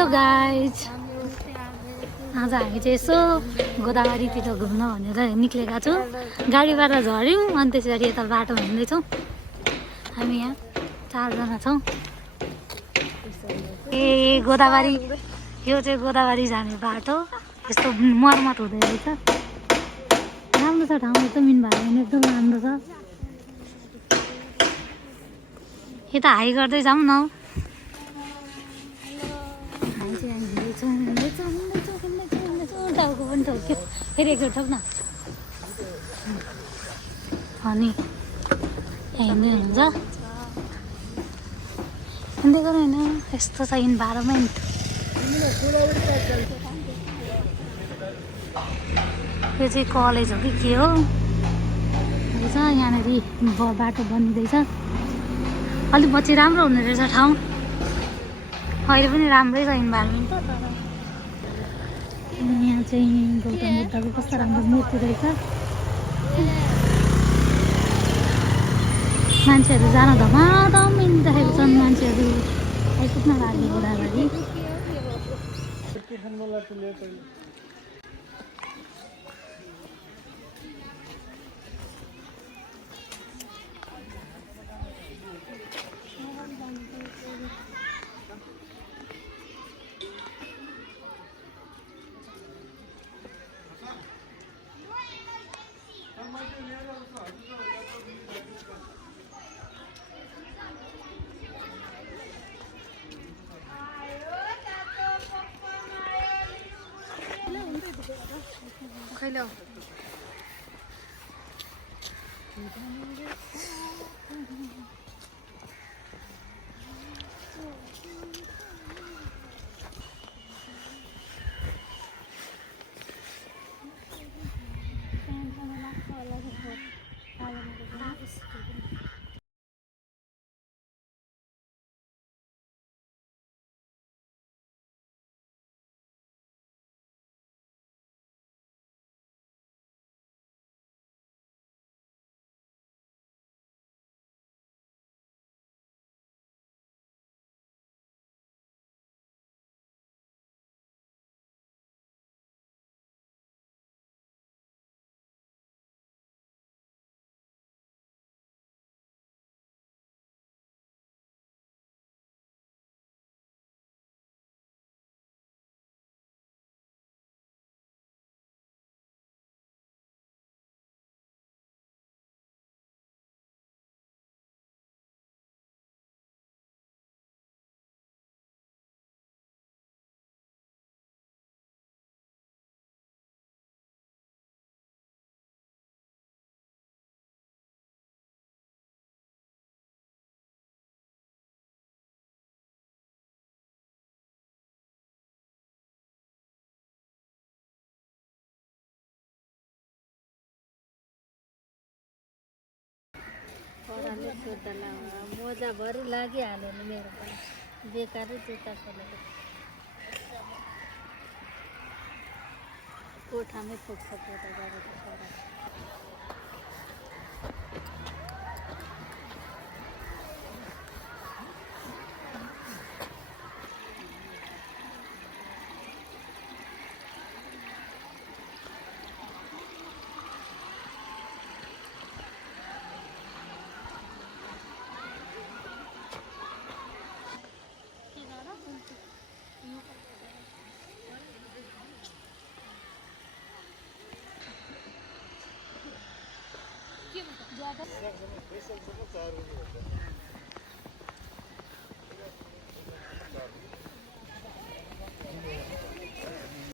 Hello guys, आज हामी चाहिँ यसो गोदावरीतिर घुम्न भनेर निक्लेका छौँ। गाडीबाट झऱ्यौँ अनि त्यसरी यता बाटो हिँड्दैछौँ। हामी यहाँ 4 जना छौँ। ए गोदावरी, यो चाहिँ गोदावरी जाने बाटो। यस्तो मर्मत हुँदै रहेछ। राम्रो छ ठाउँ, एकदम इन्भाइरोमेन्ट एकदम राम्रो छ। यता हाई गर्दै जाउँ न। हामी चाहिँ यहाँ हिँड्दैछौँ। टाउको पनि ठोक्यो। फेरि एकचोटि ठोक्न। अनि यहाँ हिँड्दै हुनुहुन्छ। हिँड्दै गरौँ होइन, यस्तो छ इन्भाइरोमेन्ट। यो चाहिँ कलेज हो कि के हो रहेछ। यहाँनिर बाटो बनिँदैछ। अलिक पछि राम्रो हुने रहेछ ठाउँ। अहिले पनि राम्रै छ इन्भाइरोमेन्ट त। तर यहाँ चाहिँ गौतम बुद्धको कस्तो राम्रो मूर्ति रहेछ। मान्छेहरू जान धमाधम हिँडिरहेको छन्। मान्छेहरू आइपुग्न लाग्यो गोदावरी। खैलो मोजाभरि लागिहाल्यो नि मेरो पनि। बेकारै जुत्ता खोलेको कोठामै पुग्छ कोठा गरेर।